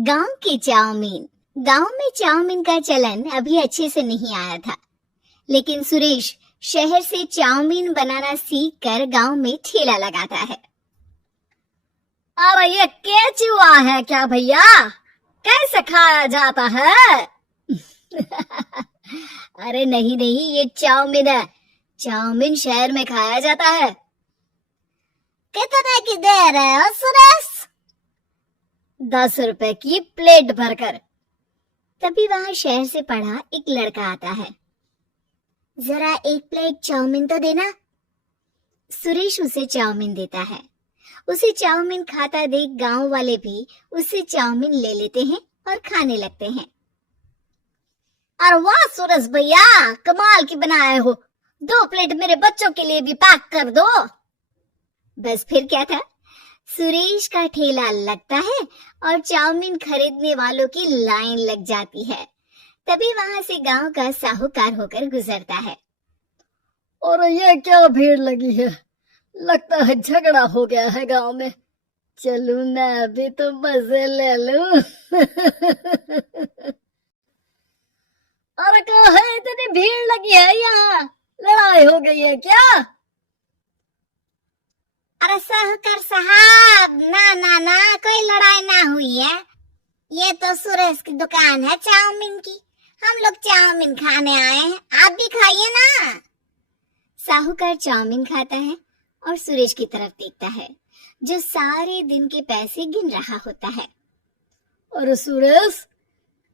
गांव के चाउमीन। गांव में चाउमीन का चलन अभी अच्छे से नहीं आया था, लेकिन सुरेश शहर से चाउमीन बनाना सीख कर गाँव में ठेला लगाता है। अरे ये केचुआ है क्या भैया? कैसे खाया जाता है? अरे नहीं नहीं, ये चाउमीन है। चाउमीन शहर में खाया जाता है। कितने की दे रहे हो सुरेश? 10 रुपए की प्लेट भरकर। तभी वहां शहर से पढ़ा एक लड़का आता है। जरा एक प्लेट चाउमीन तो देना। सुरेश उसे चाउमीन देता है। उसे चाउमीन खाता देख गांव वाले भी उससे चाउमीन ले लेते हैं और खाने लगते हैं। अरे वाह सुरेश भैया, कमाल की बनाए हो। 2 प्लेट मेरे बच्चों के लिए भी पैक कर दो। बस फिर क्या था, सुरेश का ठेला लगता है और चाउमीन खरीदने वालों की लाइन लग जाती है। तभी वहां से गांव का साहूकार होकर गुजरता है। और ये क्या भीड़ लगी है? लगता है झगड़ा हो गया है गांव में। चलूं मैं अभी तो मजे ले लूं। अरे क्या है, इतनी भीड़ लगी है यहाँ? लड़ाई हो गई है क्या? अरे साहूकार साहब, ना ना ना, कोई लड़ाई ना हुई है। ये तो सुरेश की दुकान है चाउमीन की। हम लोग चाउमीन खाने आए हैं, आप भी खाइए ना। साहूकार चाउमीन खाता है और सुरेश की तरफ देखता है, जो सारे दिन के पैसे गिन रहा होता है। अरे सुरेश,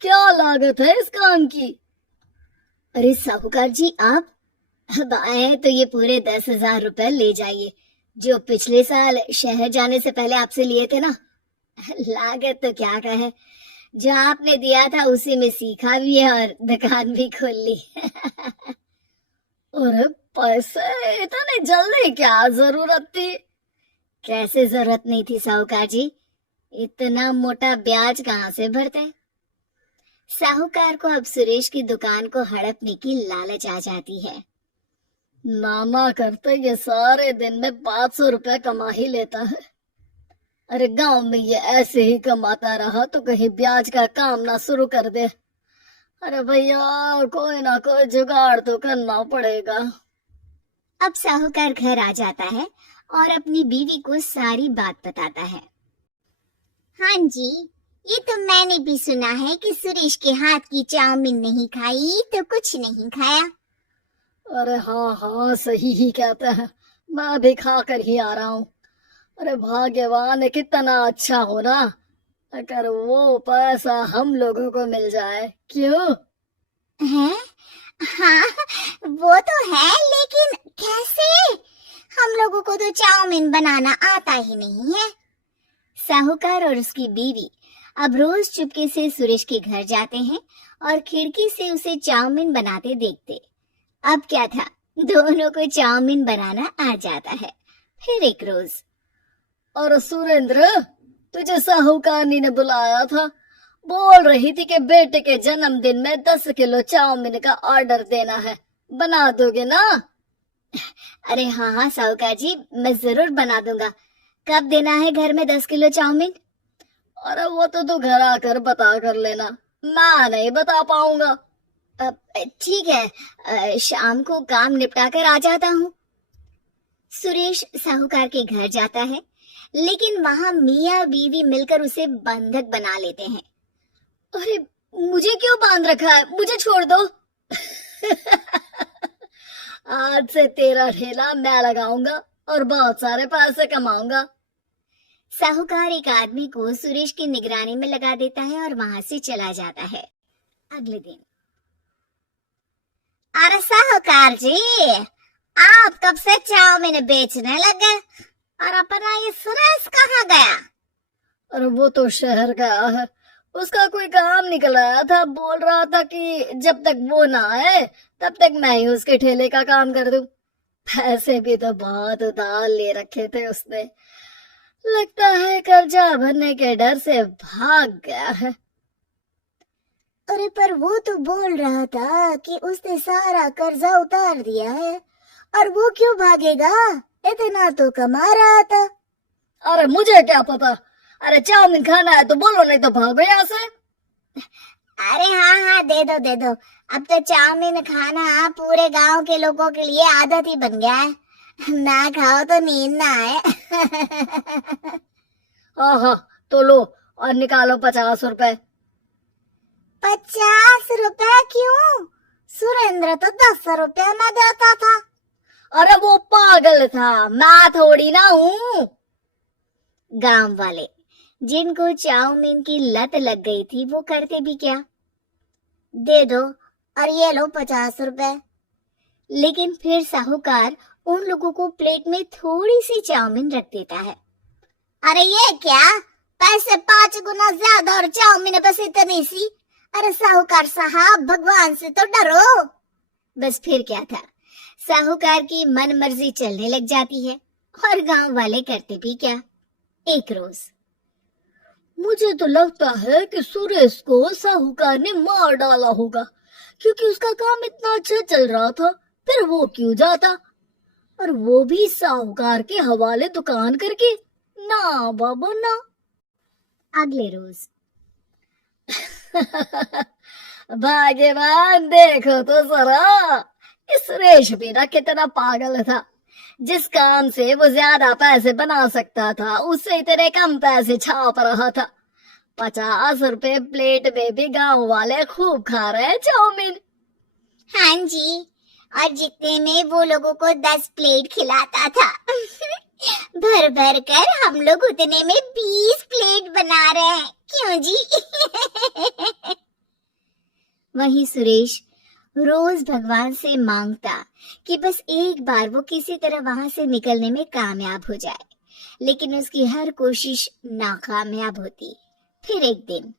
क्या लागत है इस काम की? अरे साहूकार जी, आप अब आए तो ये पूरे 10,000 रुपए ले जाइए, जो पिछले साल शहर जाने से पहले आपसे लिए थे ना। लागत तो क्या कहे, जो आपने दिया था उसी में सीखा भी है और दुकान भी खोल ली। अरे पैसे इतने जल्दी क्या जरूरत थी? कैसे जरूरत नहीं थी साहूकार जी, इतना मोटा ब्याज कहाँ से भरते। साहूकार को अब सुरेश की दुकान को हड़पने की लालच आ जाती है। नाना करते ये सारे दिन में 500 रुपए कमा ही लेता है। अरे गांव में ये ऐसे ही कमाता रहा तो कहीं ब्याज का काम ना शुरू कर दे। अरे भैया, कोई ना कोई जुगाड़ तो करना पड़ेगा। अब साहूकार घर आ जाता है और अपनी बीवी को सारी बात बताता है। हाँ जी, ये तो मैंने भी सुना है कि सुरेश के हाथ की चाउमीन नहीं खाई तो कुछ नहीं खाया। अरे हाँ हाँ, सही ही कहते हैं, मैं भी खा कर ही आ रहा हूँ। अरे भाग्यवान है, कितना अच्छा हो ना अगर वो पैसा हम लोगों को मिल जाए। क्यों है? हाँ, वो तो है, लेकिन कैसे? हम लोगों को तो चाउमीन बनाना आता ही नहीं है। साहूकार और उसकी बीवी अब रोज चुपके से सुरेश के घर जाते हैं और खिड़की से उसे चाउमीन बनाते देखते। अब क्या था, दोनों को चाउमीन बनाना आ जाता है। फिर एक रोज, और सुरेंद्र, तुझे साहूकारनी ने बुलाया था। बोल रही थी कि बेटे के जन्मदिन में 10 किलो चाउमीन का ऑर्डर देना है, बना दोगे ना? अरे हाँ हाँ साहूकार जी, मैं जरूर बना दूंगा। कब देना है घर में 10 किलो चाउमीन? अरे वो तो तू घर आकर बता कर लेना, मैं नहीं बता पाऊंगा। ठीक है, शाम को काम निपटा कर आ जाता हूँ। सुरेश साहूकार के घर जाता है, लेकिन वहां मियाँ बीवी मिलकर उसे बंधक बना लेते हैं। अरे मुझे क्यों बांध रखा है, मुझे छोड़ दो। आज से तेरा ठेला मैं लगाऊंगा और बहुत सारे पैसे कमाऊंगा। साहूकार एक आदमी को सुरेश की निगरानी में लगा देता है और वहां से चला जाता है। अगले दिन, अरे साहूकार जी, आप कब से चाउमीन बेचने लगे और अपना ये सुरेश कहाँ गया? अरे वो तो शहर गया है, उसका कोई काम निकल आया था। बोल रहा था कि जब तक वो ना आए तब तक मैं ही उसके ठेले का काम कर दूं। पैसे भी तो बहुत उधार ले रखे थे उसने, लगता है कर्जा भरने के डर से भाग गया है। अरे पर वो तो बोल रहा था कि उसने सारा कर्जा उतार दिया है, और वो क्यों भागेगा? इतना तो कमा रहा था। अरे मुझे क्या पता, अरे चाउमीन खाना है तो बोलो, नहीं तो भागो यहाँ से। अरे हाँ हाँ, दे दो। अब तो चाउमीन खाना पूरे गांव के लोगों के लिए आदत ही बन गया है। ना खाओ तो नींद ना आए। हाँ हाँ, तो लो और निकालो 50 रुपए। 50 रुपए क्यों? सुरेंद्र तो 10 रुपए में देता था। अरे वो पागल था, मैं थोड़ी ना हूँ। गांव वाले जिनको चाउमीन की लत लग गई थी वो करते भी क्या, दे दो और ये लो 50 रुपए। लेकिन फिर साहूकार उन लोगों को प्लेट में थोड़ी सी चाउमीन रख देता है। अरे ये क्या, पैसे 5 गुना ज्यादा और चाउमीन बस इतनी सी। अरे साहूकार साहब, भगवान से तो डरो। बस फिर क्या था, साहूकार की मन मर्जी चलने लग जाती है और गांव वाले करते भी क्या। एक रोज मुझे तो लगता है कि सुरेश को साहूकार ने मार डाला होगा, क्योंकि उसका काम इतना अच्छा चल रहा था, फिर वो क्यों जाता, और वो भी साहूकार के हवाले दुकान करके। ना बाबा ना। अगले रोज भाग्यवान, देखो तो जरा, इस सुरेश भी ना कितना पागल था। जिस काम से वो ज्यादा पैसे बना सकता था, उससे इतने कम पैसे छाप रहा था। 50 रुपए प्लेट में भी गांव वाले खूब खा रहे हैं चाउमीन। हाँ जी, और जितने में वो लोगों को 10 प्लेट खिलाता था। भर भर कर हम लोग उतने में 20 प्लेट बना रहे हैं, क्यों जी? वहीं सुरेश रोज भगवान से मांगता कि बस एक बार वो किसी तरह वहां से निकलने में कामयाब हो जाए, लेकिन उसकी हर कोशिश नाकामयाब होती। फिर एक दिन,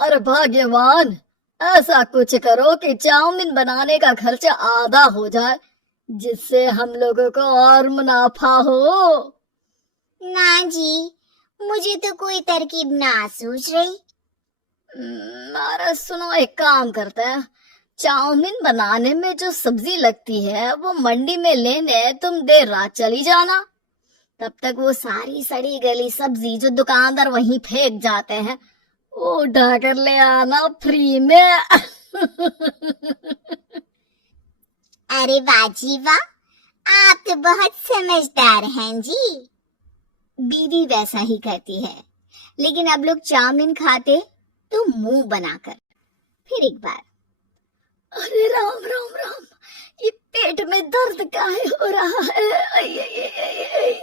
अरे भाग्यवान, ऐसा कुछ करो कि चाउमीन बनाने का खर्चा आधा हो जाए, जिससे हम लोगों को और मुनाफा हो। ना जी, मुझे तो कोई तरकीब ना सूझ रही। अरे सुनो, एक काम करते हैं, चाउमीन बनाने में जो सब्जी लगती है वो मंडी में लेने तुम देर रात चली जाना। तब तक वो सारी सड़ी गली सब्जी जो दुकानदार वहीं फेंक जाते हैं, वो उठाकर ले आना फ्री में। अरे वाह जी वाह, आप तो बहुत समझदार हैं जी। बीवी वैसा ही करती है, लेकिन अब लोग चाउमीन खाते तो मुंह बनाकर। फिर एक बार, अरे राम राम राम, ये पेट में दर्द काहे हो रहा है? आई, आई, आई, आई।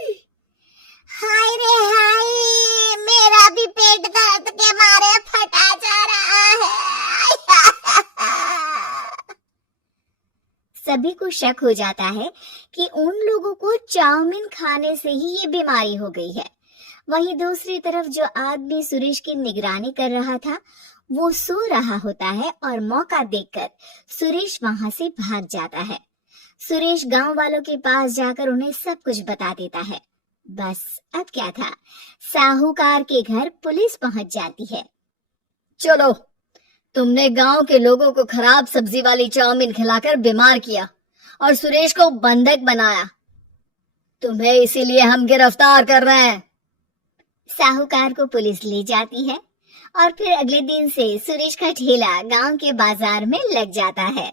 हाय रे हाय, मेरा भी पेट दर्द के मारे फटा जा रहा है। सभी को शक हो जाता है कि उन लोगों को चाउमीन खाने से ही ये बीमारी हो गई है। वहीं दूसरी तरफ जो आदमी सुरेश की निगरानी कर रहा था वो सो रहा होता है और मौका देखकर सुरेश वहां से भाग जाता है। सुरेश गांव वालों के पास जाकर उन्हें सब कुछ बता देता है। बस अब क्या था, साहूकार के घर पुलिस पहुंच जाती है। चलो, तुमने गांव के लोगों को खराब सब्जी वाली चाउमीन खिलाकर बीमार किया और सुरेश को बंधक बनाया। तुम्हें इसीलिए हम गिरफ्तार कर रहे हैं। साहूकार को पुलिस ले जाती है और फिर अगले दिन से सुरेश का ठेला गांव के बाजार में लग जाता है,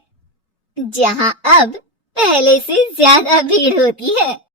जहां अब पहले से ज्यादा भीड़ होती है।